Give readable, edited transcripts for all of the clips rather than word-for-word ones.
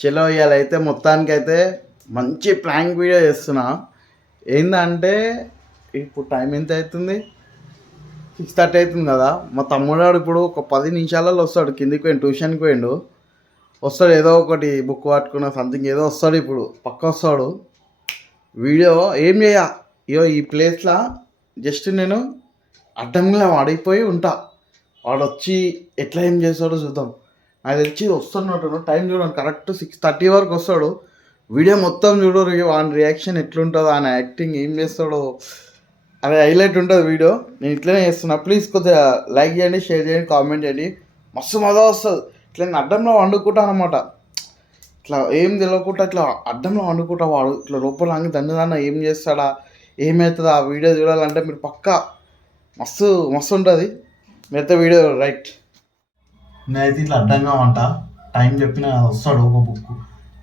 చలో ఇవాళ అయితే మొత్తానికైతే మంచి ప్రాంక్ వీడియో చేస్తున్నా. ఏంటంటే ఇప్పుడు టైం ఎంత అవుతుంది, 6:30 అవుతుంది కదా. మా తమ్ముడు ఇప్పుడు ఒక 10 నిమిషాలలో వస్తాడు. కిందికి పోయిండు, ట్యూషన్కి పోయిండు. వస్తాడు ఏదో ఒకటి బుక్ పట్టుకున్న సంథింగ్ ఏదో వస్తాడు, ఇప్పుడు పక్క వస్తాడు. వీడియో ఏం చేయ ఇయో ఈ ప్లేస్లో జస్ట్ నేను అడ్డంగా వాడిపోయి ఉంటా. వాడు వచ్చి ఎట్లా ఏం చేస్తాడో చూద్దాం. నాకు తెలిసి వస్తున్నట్టు టైం చూడండి, కరెక్ట్ 6:30 వరకు వస్తాడు. వీడియో మొత్తం చూడరు, వాని రియాక్షన్ ఎట్లుంటుందో, ఆయన యాక్టింగ్ ఏం చేస్తాడో అది హైలైట్ ఉంటుంది వీడియో. నేను ఇట్లనే చేస్తున్నా. ప్లీజ్ కొద్దిగా లైక్ చేయండి, షేర్ చేయండి, కామెంట్ చేయండి. మస్తు మజా వస్తుంది. ఇట్లా నేను అడ్డంలో వండుకుంటాను అనమాట. ఇట్లా ఏం తెలియకుండా ఇట్లా అడ్డంలో వండుకుంటా. వాడు ఇట్లా లోపల అంగి దాన్ని ఏం చేస్తాడా, ఏమవుతుందా ఆ వీడియో చూడాలంటే మీరు పక్కా మస్తు మస్తు ఉంటుంది. మీరైతే వీడియో రైట్. నేనైతే ఇట్లా అడ్డంగా ఉంటా. టైం చెప్పిన వస్తాడు ఒక బుక్,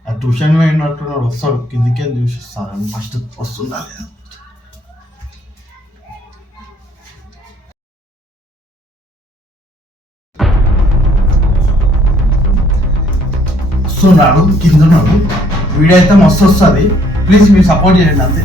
ఆ ట్యూషన్ పోయినట్టున్నాడు. వస్తాడు కిందికే చూసిస్తాను. ఫస్ట్ వస్తుండాలి, వస్తున్నాడు, కింద ఉన్నాడు. వీడియో అయితే మస్తు వస్తుంది. ప్లీజ్ మీరు సపోర్ట్ చేయండి అంతే.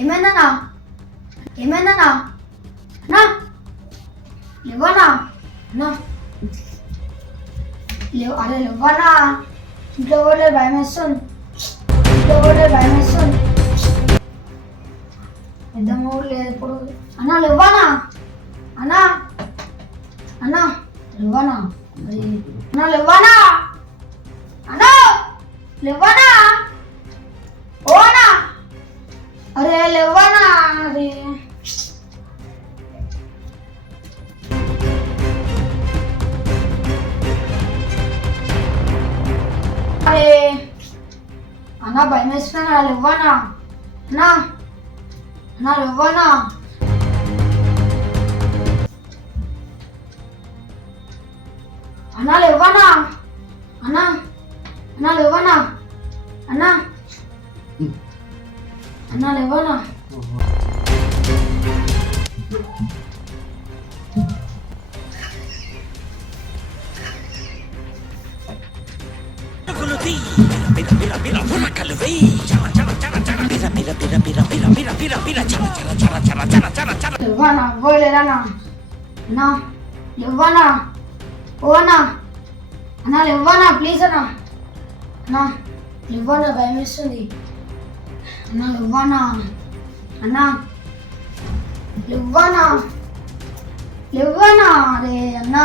ఏమైందన్నా ఏమైందన్నా నా లేవనా నా లేవు. అరే లేవనా, ఇంట్లో కూడా భయం వేస్తుంది, ఇంట్లో కూడా భయం వేస్తుంది. పెద్ద మూడు లేదు ఇప్పుడు. అన్నా లేవనా, అన్నా అన్నా లేవనా, మరి అన్నా లేవనా, అన్నా లేవనా, ఓనా అరే లేవనా. అరే అరే అన్నా భయం వేస్తున్నా. లేవనా అన్నా, అన్నా లేవనా, అన్నా లేవనా, అన్నా అన్నా లేవనా, అన్నా అన్నా లేవనా. లేవనా పోలేదన్నా, అన్నా లేవనా, ఓ అన్నా, అన్నా లేవనా ప్లీజ్ అన్నా, అన్నా లేవనా భయం వేస్తుంది. అన్నా లేవనా, అన్నా లేవనా, లేవనా. అరే అన్నా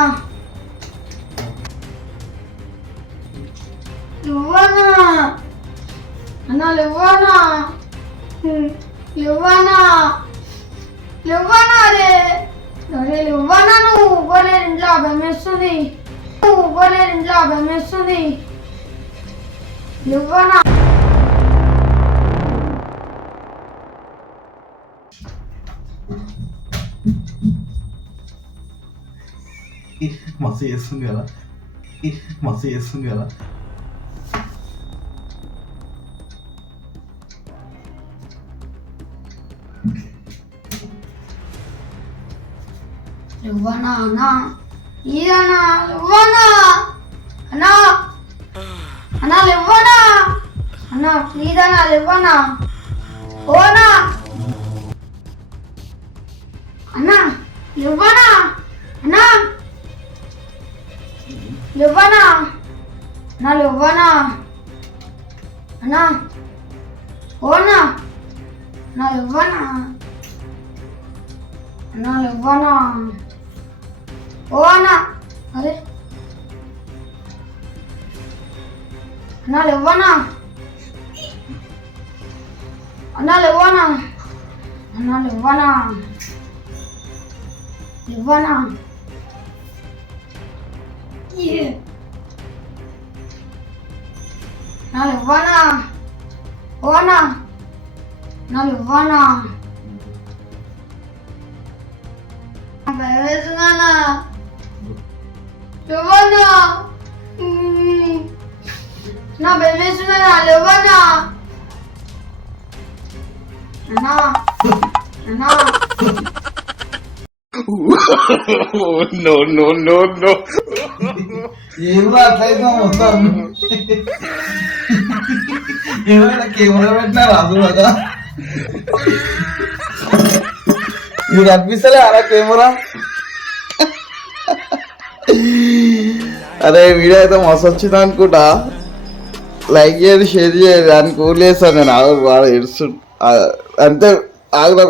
లేవనా, అన్నా లేవనా, లేవనా, లేవనా. అరే అరే లేవనా, నువ్వు పోలేరు ఇంట్లో భయం వేస్తుంది, నువ్వు పోలేరు ఇంట్లో భయం వేస్తుంది. లేవనా మస్తు చేస్తుంది కదా, మస్తు చేస్తుంది కదా. లేవనా, అన్నా ఇదన్నా లేవనా, అన్నా అన్నా లేవనా, అన్నా ప్లీజ్ అన్నా లేవనా, ఓనా అన్నా లేవనా, అన్నా లేవనా, అన్నా లేవనా, అన్నా ఓనా అన్నా లేవనా, అన్నా లేవనా, ఓ అన్నా. అరే అన్నా లేవనా, అన్నా లేవనా, అన్నా లేవనా, లేవనా. అన్నా లేవనా, ఓ అన్నా, అన్నా లేవనా. భయం వేస్తున్నా, లేవన్నా నా భయమేస్తున్నా లేవన్నా అన్నా అన్నా నో నో నో నో ఏమో అట్లయితే మొత్తం ఏమైనా కెమెరా పెట్టినారు అది కదా ఇది కనిపిస్తలే అలా కెమెరా అరే వీడియో అయితే మస్తు వచ్చింది అనుకుంటా లైక్ చేయండి షేర్ చేయండి అని కూలేస్తాను నేను వాడు ఏడుస్తు అంతే ఆగుదాం